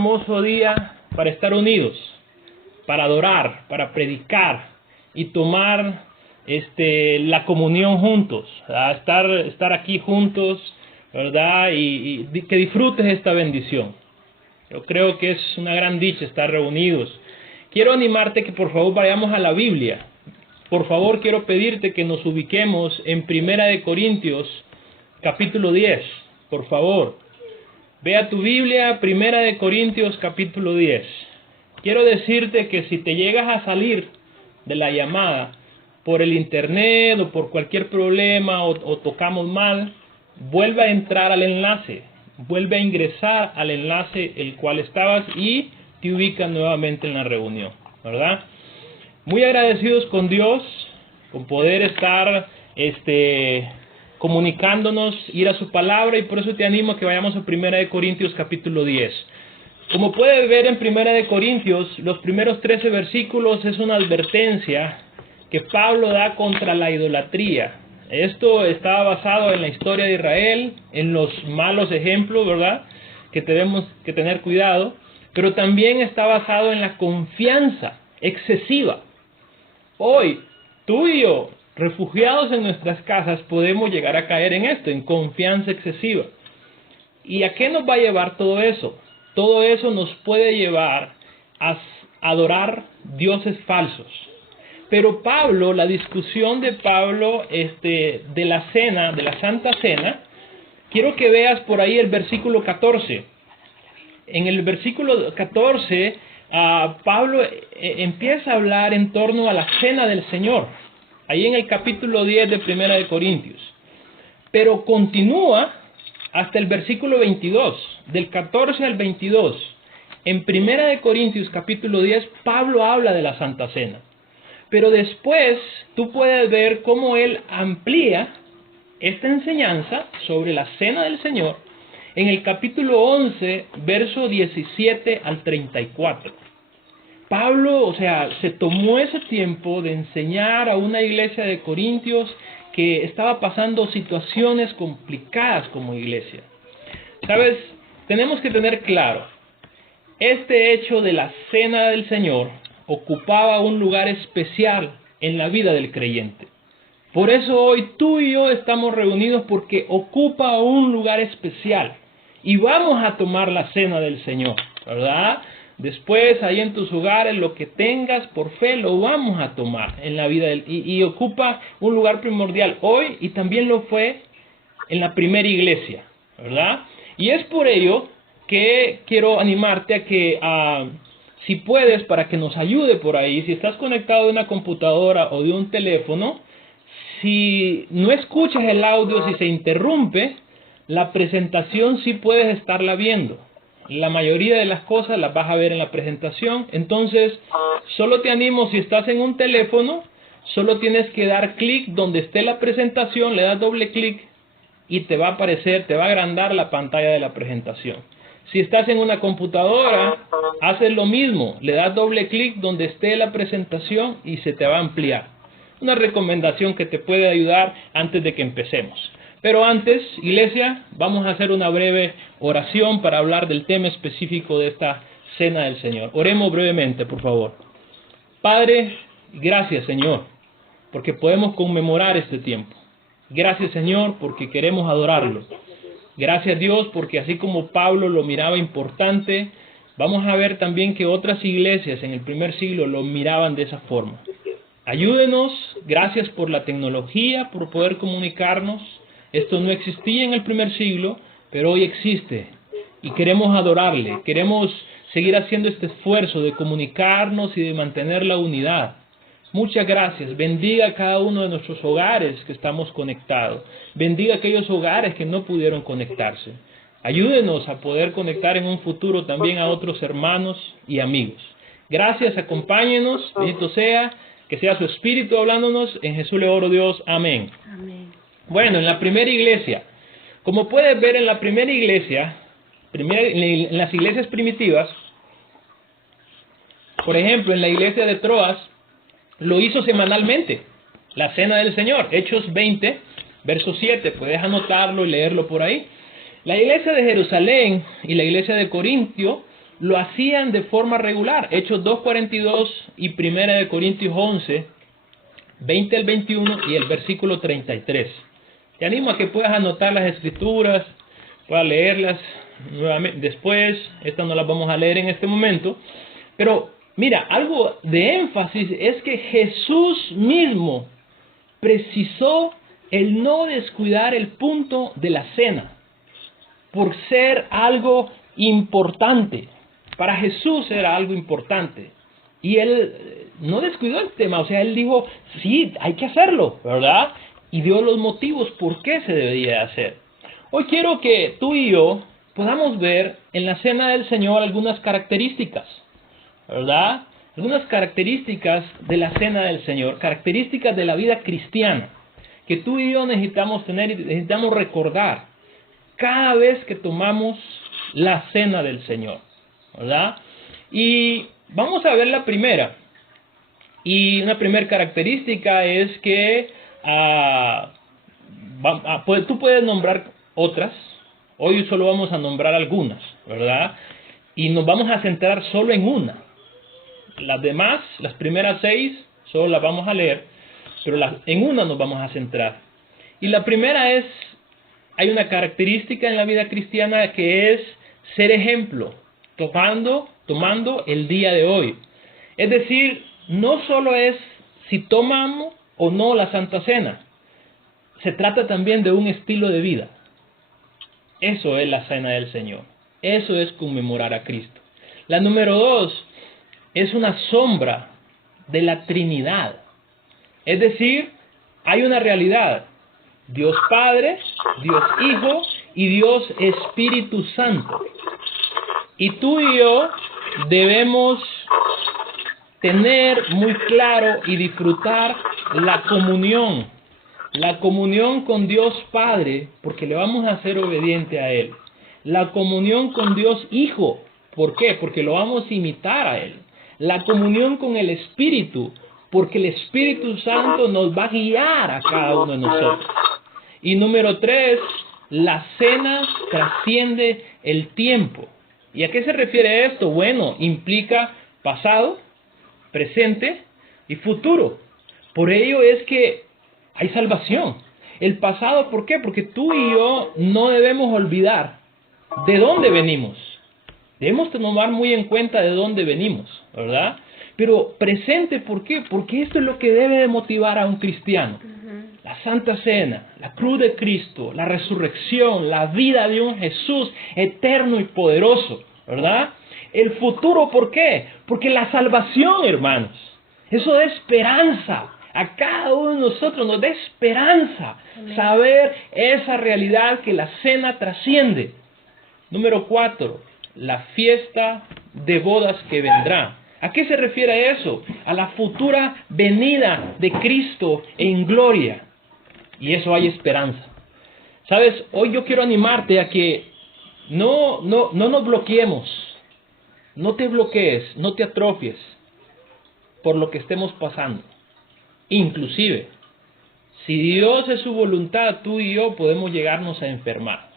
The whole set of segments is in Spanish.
hermoso día para estar unidos, para adorar, para predicar y tomar la comunión juntos, estar aquí juntos, ¿verdad? Y que disfrutes esta bendición. Yo creo que es una gran dicha estar reunidos. Quiero animarte que por favor vayamos a la Biblia. Por favor, quiero pedirte que nos ubiquemos en Primera de Corintios, capítulo 10. Por favor, ve a tu Biblia, Primera de Corintios, capítulo 10. Quiero decirte que si te llegas a salir de la llamada por el internet o por cualquier problema o tocamos mal, vuelve a entrar al enlace, vuelve a ingresar al enlace el cual estabas y te ubicas nuevamente en la reunión, ¿verdad? Muy agradecidos con Dios, con poder estar comunicándonos, ir a su palabra, y por eso te animo a que vayamos a Primera de Corintios capítulo 10. Como puedes ver en Primera de Corintios, los primeros 13 versículos es una advertencia que Pablo da contra la idolatría. Esto estaba basado en la historia de Israel, en los malos ejemplos, ¿verdad?, que tenemos que tener cuidado, pero también está basado en la confianza excesiva. Hoy, tú y yo, refugiados en nuestras casas, podemos llegar a caer en esto, en confianza excesiva. ¿Y a qué nos va a llevar todo eso? Todo eso nos puede llevar a adorar dioses falsos. Pero Pablo, la discusión de Pablo de la cena, de la Santa Cena, quiero que veas por ahí el versículo 14. En el versículo 14, Pablo empieza a hablar en torno a la cena del Señor, ahí en el capítulo 10 de Primera de Corintios. Pero continúa hasta el versículo 22, del 14 al 22. En Primera de Corintios capítulo 10, Pablo habla de la Santa Cena. Pero después tú puedes ver cómo él amplía esta enseñanza sobre la cena del Señor en el capítulo 11, verso 17 al 34. Pablo, se tomó ese tiempo de enseñar a una iglesia de Corintios que estaba pasando situaciones complicadas como iglesia. ¿Sabes? Tenemos que tener claro, este hecho de la cena del Señor ocupaba un lugar especial en la vida del creyente. Por eso hoy tú y yo estamos reunidos, porque ocupa un lugar especial. Y vamos a tomar la cena del Señor, ¿verdad? Después, ahí en tus hogares, lo que tengas por fe, lo vamos a tomar en la vida y ocupa un lugar primordial hoy, y también lo fue en la primera iglesia, ¿verdad? Y es por ello que quiero animarte a que, si puedes, para que nos ayude por ahí, si estás conectado de una computadora o de un teléfono, si no escuchas el audio, si se interrumpe, la presentación sí puedes estarla viendo. La mayoría de las cosas las vas a ver en la presentación. Entonces, solo te animo, si estás en un teléfono, solo tienes que dar clic donde esté la presentación, le das doble clic y te va a aparecer, te va a agrandar la pantalla de la presentación. Si estás en una computadora, haces lo mismo, le das doble clic donde esté la presentación y se te va a ampliar. Una recomendación que te puede ayudar antes de que empecemos. Pero antes, iglesia, vamos a hacer una breve oración para hablar del tema específico de esta cena del Señor. Oremos brevemente, por favor. Padre, gracias, Señor, porque podemos conmemorar este tiempo. Gracias, Señor, porque queremos adorarlo. Gracias, Dios, porque así como Pablo lo miraba importante, vamos a ver también que otras iglesias en el primer siglo lo miraban de esa forma. Ayúdenos, gracias por la tecnología, por poder comunicarnos. Esto no existía en el primer siglo, pero hoy existe. Y queremos adorarle, queremos seguir haciendo este esfuerzo de comunicarnos y de mantener la unidad. Muchas gracias. Bendiga a cada uno de nuestros hogares que estamos conectados. Bendiga a aquellos hogares que no pudieron conectarse. Ayúdenos a poder conectar en un futuro también a otros hermanos y amigos. Gracias, acompáñenos, bendito sea, que sea su Espíritu hablándonos. En Jesús le oro, Dios. Amén. Amén. Bueno, en la primera iglesia, como puedes ver en la primera iglesia, en las iglesias primitivas, por ejemplo, en la iglesia de Troas, lo hizo semanalmente, la cena del Señor. Hechos 20, verso 7, puedes anotarlo y leerlo por ahí. La iglesia de Jerusalén y la iglesia de Corintio lo hacían de forma regular. Hechos 2:42 y 1 Corintios 11, 20 al 21 y el versículo 33. Te animo a que puedas anotar las escrituras, puedas leerlas nuevamente después. Estas no las vamos a leer en este momento. Pero mira, algo de énfasis es que Jesús mismo precisó el no descuidar el punto de la cena, por ser algo importante. Para Jesús era algo importante. Y Él no descuidó el tema, o sea, Él dijo, sí, hay que hacerlo, ¿verdad? Y dio los motivos por qué se debería hacer. Hoy quiero que tú y yo podamos ver en la cena del Señor algunas características, ¿verdad? Algunas características de la cena del Señor, características de la vida cristiana, que tú y yo necesitamos tener y necesitamos recordar cada vez que tomamos la cena del Señor, ¿verdad? Y vamos a ver la primera. Y una primera característica es que tú puedes nombrar otras. Hoy solo vamos a nombrar algunas, ¿verdad? Y nos vamos a centrar solo en una. Las demás, las primeras 6, solo las vamos a leer, pero en una nos vamos a centrar. Y la primera es, hay una característica en la vida cristiana que es ser ejemplo, tomando el día de hoy. Es decir, no solo es si tomamos o no la Santa Cena, se trata también de un estilo de vida. Eso es la Cena del Señor. Eso es conmemorar a Cristo. La número 2 es una sombra de la Trinidad. Es decir, hay una realidad. Dios Padre, Dios Hijo y Dios Espíritu Santo. Y tú y yo debemos tener muy claro y disfrutar la comunión con Dios Padre, porque le vamos a ser obediente a Él. La comunión con Dios Hijo, ¿por qué? Porque lo vamos a imitar a Él. La comunión con el Espíritu, porque el Espíritu Santo nos va a guiar a cada uno de nosotros. Y número 3, la cena trasciende el tiempo. ¿Y a qué se refiere esto? Bueno, implica pasado, presente y futuro. Por ello es que hay salvación. El pasado, ¿por qué? Porque tú y yo no debemos olvidar de dónde venimos. Debemos tomar muy en cuenta de dónde venimos, ¿verdad? Pero presente, ¿por qué? Porque esto es lo que debe de motivar a un cristiano. La Santa Cena, la cruz de Cristo, la resurrección, la vida de un Jesús eterno y poderoso, ¿verdad? El futuro, ¿por qué? Porque la salvación, hermanos, eso da esperanza. A cada uno de nosotros nos da esperanza saber esa realidad que la cena trasciende. Número 4, la fiesta de bodas que vendrá. ¿A qué se refiere eso? A la futura venida de Cristo en gloria. Y eso hay esperanza. ¿Sabes? Hoy yo quiero animarte a que no nos bloqueemos. No te bloquees, no te atrofies por lo que estemos pasando. Inclusive, si Dios es su voluntad, tú y yo podemos llegarnos a enfermar.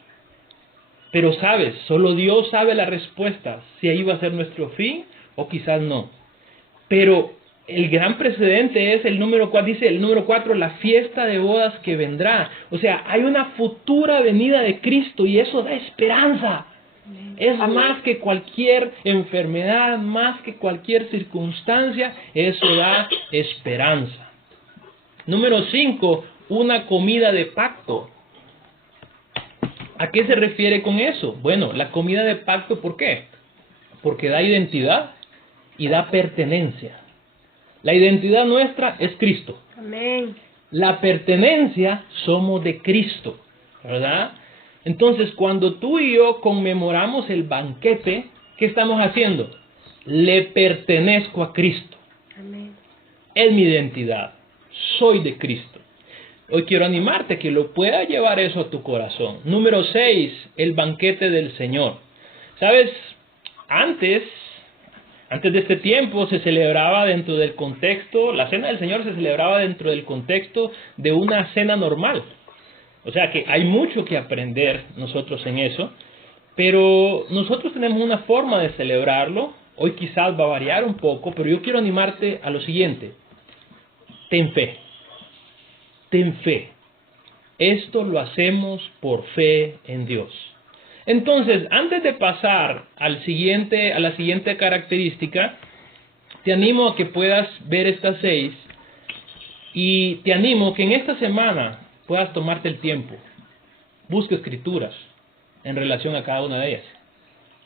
Pero sabes, solo Dios sabe la respuesta, si ahí va a ser nuestro fin o quizás no. Pero el gran precedente es el número 4, dice el número 4, la fiesta de bodas que vendrá. O sea, hay una futura venida de Cristo y eso da esperanza. Es más que cualquier enfermedad, más que cualquier circunstancia, eso da esperanza. Número 5, una comida de pacto. ¿A qué se refiere con eso? Bueno, la comida de pacto, ¿por qué? Porque da identidad y da pertenencia. La identidad nuestra es Cristo. Amén. La pertenencia somos de Cristo, ¿verdad? Entonces, cuando tú y yo conmemoramos el banquete, ¿qué estamos haciendo? Le pertenezco a Cristo. Amén. Es mi identidad. Soy de Cristo. Hoy quiero animarte que lo puedas llevar eso a tu corazón. Número 6, el banquete del Señor. ¿Sabes? Antes de este tiempo se celebraba dentro del contexto, la cena del Señor se celebraba dentro del contexto de una cena normal. O sea que hay mucho que aprender nosotros en eso. Pero nosotros tenemos una forma de celebrarlo. Hoy quizás va a variar un poco, pero yo quiero animarte a lo siguiente. Ten fe. Ten fe. Esto lo hacemos por fe en Dios. Entonces, antes de pasar a la siguiente característica, te animo a que puedas ver estas 6 y te animo que en esta semana puedas tomarte el tiempo. Busca escrituras en relación a cada una de ellas.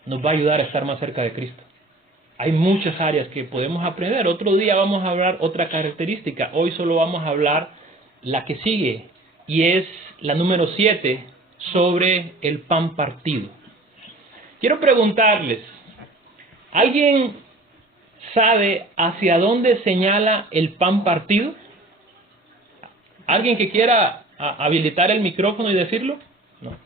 Nos va a ayudar a estar más cerca de Cristo. Hay muchas áreas que podemos aprender. Otro día vamos a hablar otra característica. Hoy solo vamos a hablar la que sigue y es la número 7 sobre el pan partido. Quiero preguntarles, ¿alguien sabe hacia dónde señala el pan partido? ¿Alguien que quiera habilitar el micrófono y decirlo? No.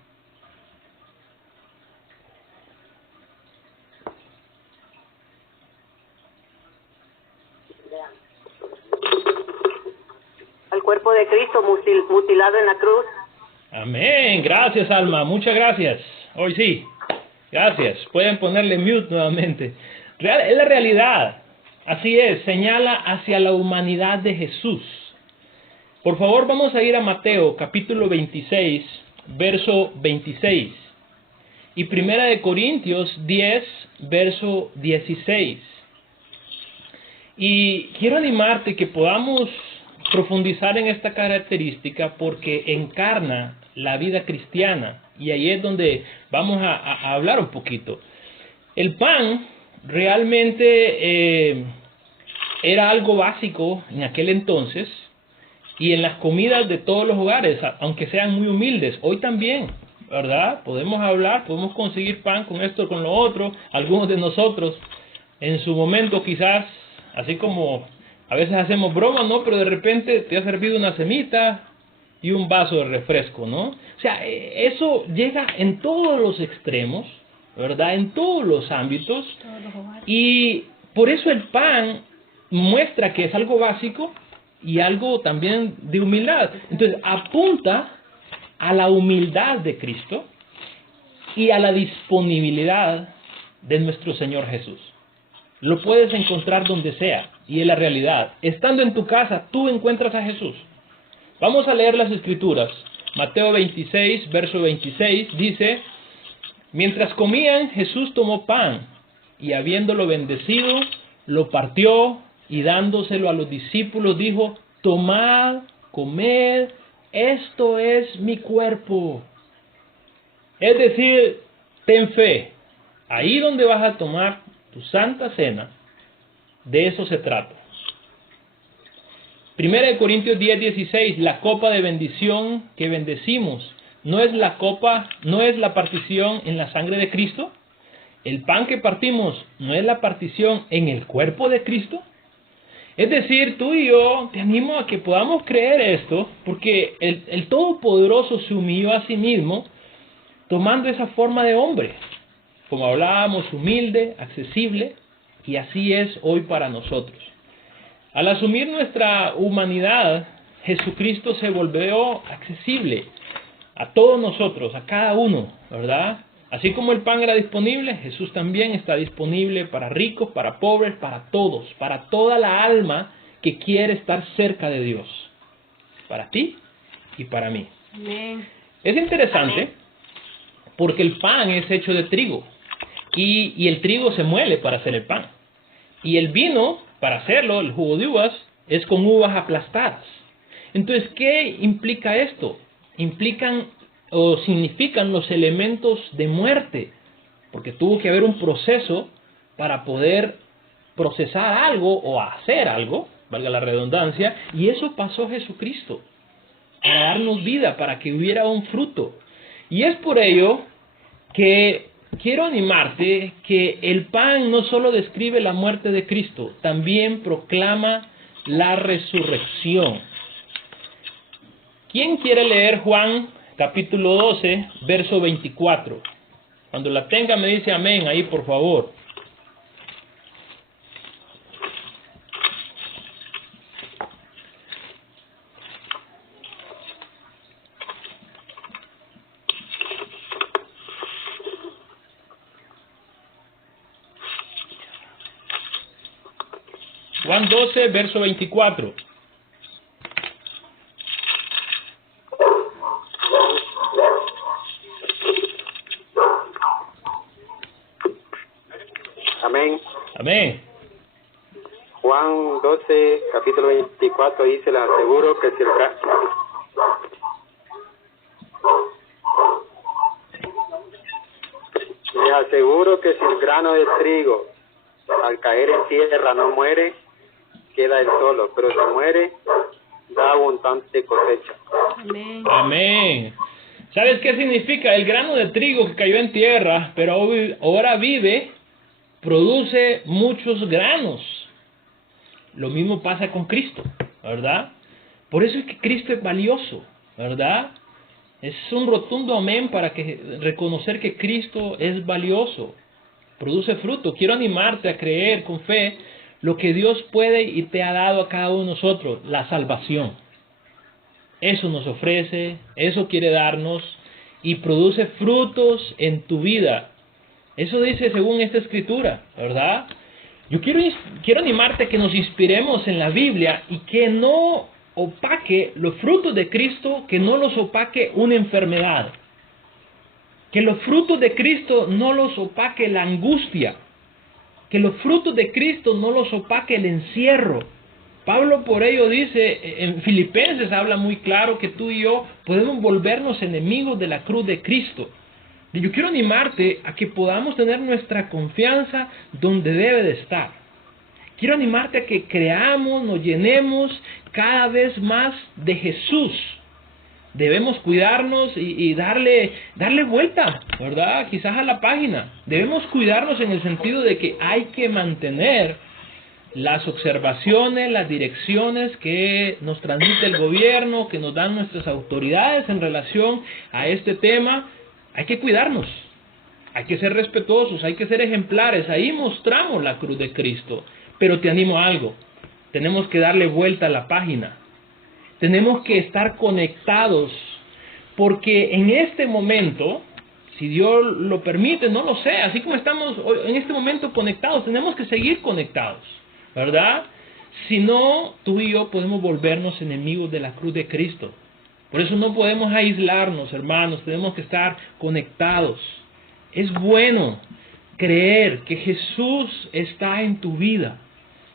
Al cuerpo de Cristo mutilado en la cruz. Amén. Gracias, Alma. Muchas gracias. Hoy sí. Gracias. Pueden ponerle mute nuevamente. Es la realidad. Así es. Señala hacia la humanidad de Jesús. Por favor, vamos a ir a Mateo, capítulo 26, verso 26. Y Primera de Corintios 10, verso 16. Y quiero animarte que podamos profundizar en esta característica porque encarna la vida cristiana. Y ahí es donde vamos a hablar un poquito. El pan realmente era algo básico en aquel entonces y en las comidas de todos los hogares, aunque sean muy humildes. Hoy también, ¿verdad? Podemos hablar, podemos conseguir pan con esto, con lo otro. Algunos de nosotros en su momento quizás, así como a veces hacemos bromas, ¿no? Pero de repente te ha servido una semita y un vaso de refresco, ¿no? O sea, eso llega en todos los extremos, ¿verdad? En todos los ámbitos. Y por eso el pan muestra que es algo básico y algo también de humildad. Entonces apunta a la humildad de Cristo y a la disponibilidad de nuestro Señor Jesús. Lo puedes encontrar donde sea, y es la realidad. Estando en tu casa, tú encuentras a Jesús. Vamos a leer las Escrituras. Mateo 26, verso 26, dice: mientras comían, Jesús tomó pan, y habiéndolo bendecido, lo partió, y dándoselo a los discípulos, dijo: tomad, comed, esto es mi cuerpo. Es decir, ten fe. Ahí donde vas a tomar tu santa cena, de eso se trata. Primera de Corintios 10, 16, la copa de bendición que bendecimos, ¿no es la partición en la sangre de Cristo? El pan que partimos, ¿no es la partición en el cuerpo de Cristo? Es decir, tú y yo te animo a que podamos creer esto, porque el Todopoderoso se humilló a sí mismo tomando esa forma de hombre. Como hablábamos, humilde, accesible, y así es hoy para nosotros. Al asumir nuestra humanidad, Jesucristo se volvió accesible a todos nosotros, a cada uno, ¿verdad? Así como el pan era disponible, Jesús también está disponible para ricos, para pobres, para todos, para toda la alma que quiere estar cerca de Dios. Para ti y para mí. Amén. Es interesante Amén. porque el pan es hecho de trigo y el trigo se muele para hacer el pan. Y el vino, para hacerlo, el jugo de uvas, es con uvas aplastadas. Entonces, ¿qué implica esto? Significan los elementos de muerte, porque tuvo que haber un proceso para poder procesar algo o hacer algo, valga la redundancia, y eso pasó Jesucristo, para darnos vida, para que hubiera un fruto. Y es por ello que quiero animarte que el pan no solo describe la muerte de Cristo, también proclama la resurrección. ¿Quién quiere leer Juan capítulo 12, verso 24? Cuando la tenga me dice amén ahí, por favor. Juan 12, verso 24. Amén. Amén. Juan 12, capítulo 24 dice, les aseguro que si el grano de trigo al caer en tierra no muere, queda él solo, pero si muere, da abundante cosecha. Amén. Amén. ¿Sabes qué significa? El grano de trigo que cayó en tierra, pero ahora vive, produce muchos granos. Lo mismo pasa con Cristo, ¿verdad? Por eso es que Cristo es valioso, ¿verdad? Es un rotundo amén para reconocer que Cristo es valioso, produce fruto. Quiero animarte a creer con fe lo que Dios puede y te ha dado a cada uno de nosotros, la salvación. Eso nos ofrece, eso quiere darnos y produce frutos en tu vida. Eso dice según esta escritura, ¿verdad? Yo quiero animarte a que nos inspiremos en la Biblia y que no opaque los frutos de Cristo, que no los opaque una enfermedad. Que los frutos de Cristo no los opaque la angustia. Que los frutos de Cristo no los opaque el encierro. Pablo por ello dice, en Filipenses habla muy claro que tú y yo podemos volvernos enemigos de la cruz de Cristo. Y yo quiero animarte a que podamos tener nuestra confianza donde debe de estar. Quiero animarte a que creamos, nos llenemos cada vez más de Jesús. Debemos cuidarnos y darle vuelta, ¿verdad? Quizás a la página. Debemos cuidarnos en el sentido de que hay que mantener las observaciones, las direcciones que nos transmite el gobierno, que nos dan nuestras autoridades en relación a este tema. Hay que cuidarnos, hay que ser respetuosos, hay que ser ejemplares. Ahí mostramos la cruz de Cristo. Pero te animo a algo, tenemos que darle vuelta a la página. Tenemos que estar conectados, porque en este momento, si Dios lo permite, no lo sé, así como estamos en este momento conectados, tenemos que seguir conectados, ¿verdad? Si no, tú y yo podemos volvernos enemigos de la cruz de Cristo. Por eso no podemos aislarnos, hermanos, tenemos que estar conectados. Es bueno creer que Jesús está en tu vida,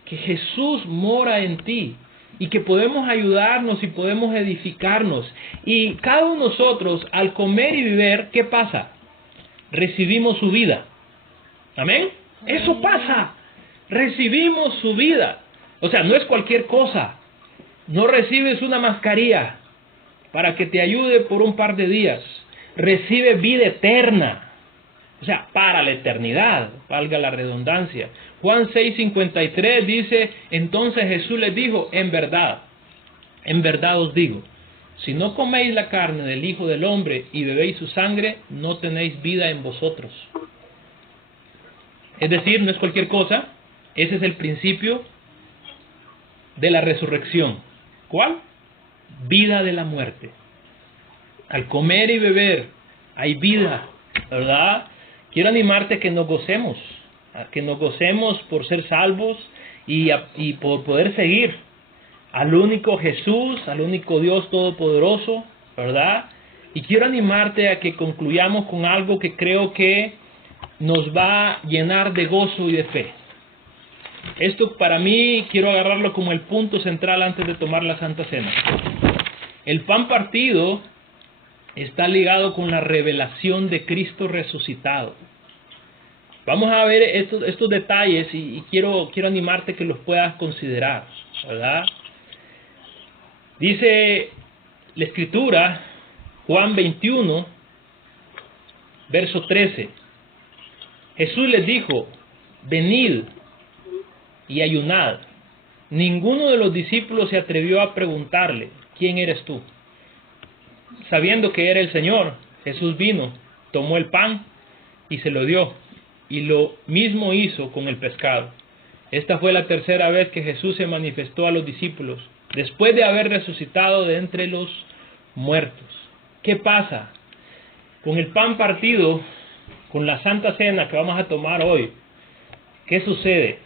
que Jesús mora en ti y que podemos ayudarnos y podemos edificarnos. Y cada uno de nosotros, al comer y beber, ¿qué pasa? Recibimos su vida. ¿Amén? Eso pasa. Recibimos su vida. O sea, no es cualquier cosa. No recibes una mascarilla para que te ayude por un par de días. Recibe vida eterna. O sea, para la eternidad, valga la redundancia. Juan 6:53 dice, entonces Jesús les dijo, en verdad os digo, si no coméis la carne del Hijo del Hombre y bebéis su sangre, no tenéis vida en vosotros. Es decir, no es cualquier cosa, ese es el principio de la resurrección. ¿Cuál? Vida de la muerte. Al comer y beber hay vida, ¿verdad? Quiero animarte a que nos gocemos por ser salvos y por poder seguir al único Jesús, al único Dios Todopoderoso, ¿verdad? Y quiero animarte a que concluyamos con algo que creo que nos va a llenar de gozo y de fe. Esto para mí quiero agarrarlo como el punto central antes de tomar la Santa Cena. El pan partido está ligado con la revelación de Cristo resucitado. Vamos a ver estos detalles y quiero animarte que los puedas considerar, ¿verdad? Dice la Escritura, Juan 21, verso 13. Jesús les dijo, venid y ayunad. Ninguno de los discípulos se atrevió a preguntarle, ¿quién eres tú? Sabiendo que era el Señor, Jesús vino, tomó el pan y se lo dio, y lo mismo hizo con el pescado. Esta fue la tercera vez que Jesús se manifestó a los discípulos, después de haber resucitado de entre los muertos. ¿Qué pasa? Con el pan partido, con la Santa Cena que vamos a tomar hoy, ¿qué sucede?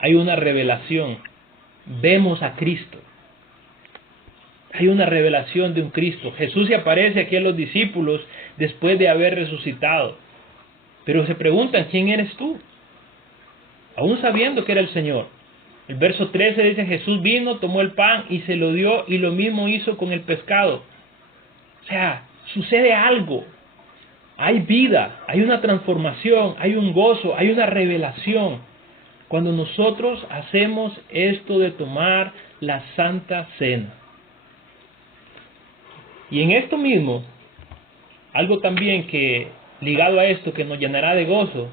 hay una revelación. Vemos a Cristo. Hay una revelación de un Cristo. Jesús se aparece aquí a los discípulos después de haber resucitado. Pero se preguntan, ¿quién eres tú? Aún sabiendo que era el Señor. El verso 13 dice, Jesús vino, tomó el pan y se lo dio, y lo mismo hizo con el pescado. O sea, sucede algo. Hay vida, hay una transformación, hay un gozo, hay una revelación. Cuando nosotros hacemos esto de tomar la Santa Cena. Y en esto mismo, algo también que, ligado a esto, que nos llenará de gozo,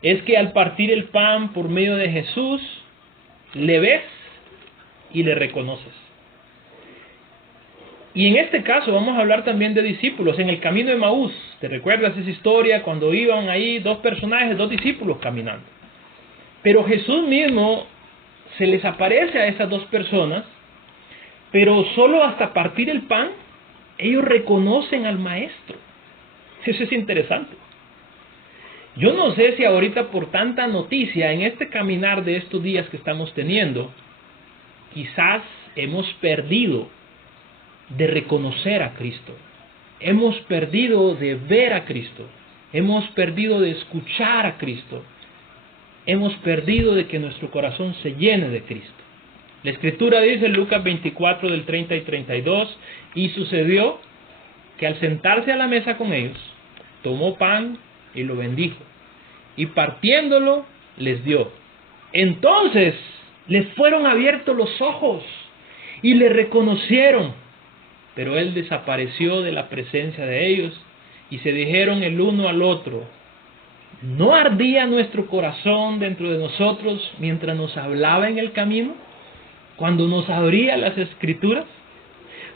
es que al partir el pan por medio de Jesús, le ves y le reconoces. Y en este caso vamos a hablar también de discípulos. En el camino de Emaús, ¿te recuerdas esa historia cuando iban ahí dos personajes, dos discípulos caminando? Pero Jesús mismo se les aparece a esas dos personas, pero solo hasta partir el pan, ellos reconocen al Maestro. Eso es interesante. Yo no sé si ahorita por tanta noticia, en este caminar de estos días que estamos teniendo, quizás hemos perdido de reconocer a Cristo. Hemos perdido de ver a Cristo. Hemos perdido de escuchar a Cristo. Hemos perdido de que nuestro corazón se llene de Cristo. La Escritura dice en Lucas 24 del 30 y 32, y sucedió que al sentarse a la mesa con ellos, tomó pan y lo bendijo, y partiéndolo les dio. Entonces les fueron abiertos los ojos y le reconocieron, pero él desapareció de la presencia de ellos, y se dijeron el uno al otro, ¿no ardía nuestro corazón dentro de nosotros mientras nos hablaba en el camino, cuando nos abría las Escrituras?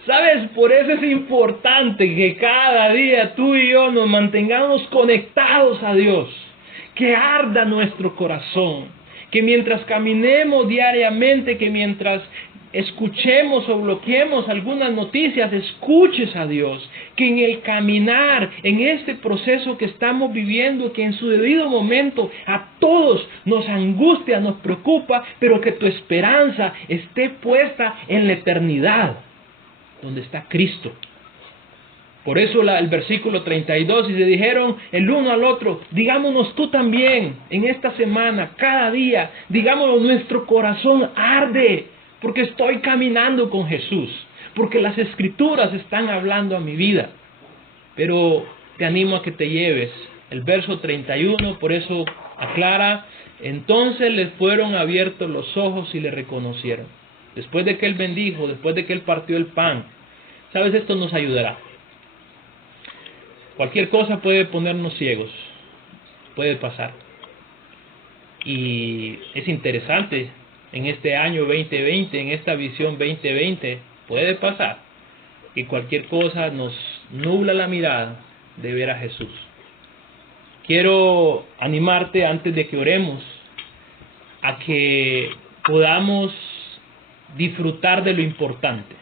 ¿Sabes? Por eso es importante que cada día tú y yo nos mantengamos conectados a Dios, que arda nuestro corazón, que mientras caminemos diariamente, que mientras escuchemos o bloqueemos algunas noticias, escuches a Dios, que en el caminar, en este proceso que estamos viviendo, que en su debido momento a todos nos angustia, nos preocupa, pero que tu esperanza esté puesta en la eternidad, donde está Cristo. Por eso el versículo 32, y se dijeron el uno al otro, digámonos tú también en esta semana, cada día, digámonos, nuestro corazón arde, porque estoy caminando con Jesús, porque las Escrituras están hablando a mi vida. Pero te animo a que te lleves el verso 31, por eso aclara, entonces les fueron abiertos los ojos y le reconocieron. Después de que él bendijo, después de que él partió el pan, ¿sabes? Esto nos ayudará. Cualquier cosa puede ponernos ciegos, puede pasar. Y es interesante, en este año 2020, en esta visión 2020, puede pasar que cualquier cosa nos nubla la mirada de ver a Jesús. Quiero animarte antes de que oremos a que podamos disfrutar de lo importante.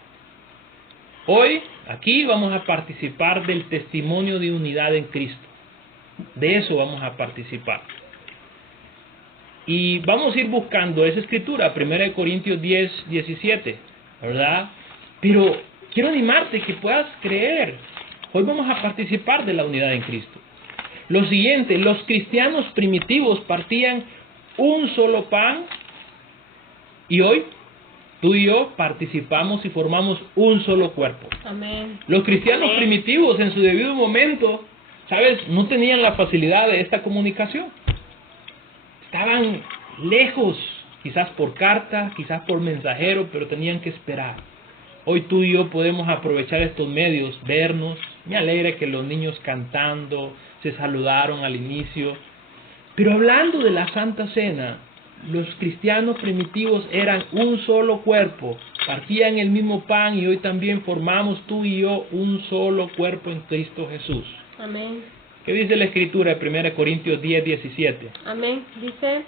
Hoy, aquí vamos a participar del testimonio de unidad en Cristo. De eso vamos a participar. Y vamos a ir buscando esa escritura, 1 Corintios 10, 17, ¿verdad? Pero quiero animarte que puedas creer. Hoy vamos a participar de la unidad en Cristo. Lo siguiente, los cristianos primitivos partían un solo pan, y hoy tú y yo participamos y formamos un solo cuerpo. Amén. Los cristianos primitivos en su debido momento, ¿sabes? No tenían la facilidad de esta comunicación. Estaban lejos, quizás por carta, quizás por mensajero, pero tenían que esperar. Hoy tú y yo podemos aprovechar estos medios, vernos. Me alegra que los niños cantando se saludaron al inicio. Pero hablando de la Santa Cena, los cristianos primitivos eran un solo cuerpo, partían el mismo pan, y hoy también formamos tú y yo un solo cuerpo en Cristo Jesús. Amén. ¿Qué dice la Escritura de 1 Corintios 10, 17? Amén. Dice,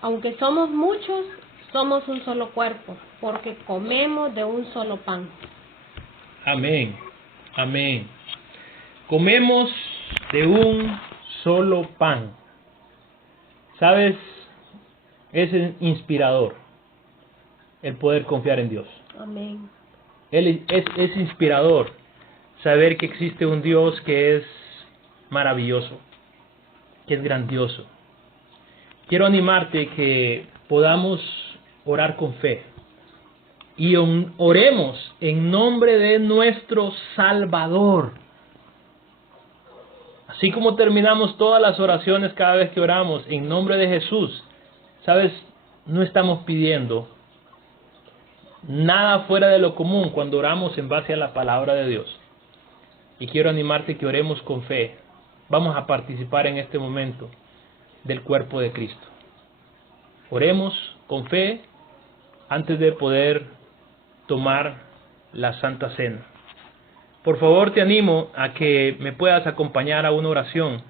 aunque somos muchos, somos un solo cuerpo, porque comemos de un solo pan. Amén. Amén. Comemos de un solo pan. ¿Sabes? Es inspirador el poder confiar en Dios. Amén. Es inspirador saber que existe un Dios que es maravilloso, que es grandioso. Quiero animarte que podamos orar con fe y oremos en nombre de nuestro Salvador. Así como terminamos todas las oraciones cada vez que oramos en nombre de Jesús, ¿sabes? No estamos pidiendo nada fuera de lo común cuando oramos en base a la palabra de Dios. Y quiero animarte que oremos con fe. Vamos a participar en este momento del cuerpo de Cristo. Oremos con fe antes de poder tomar la Santa Cena. Por favor, te animo a que me puedas acompañar a una oración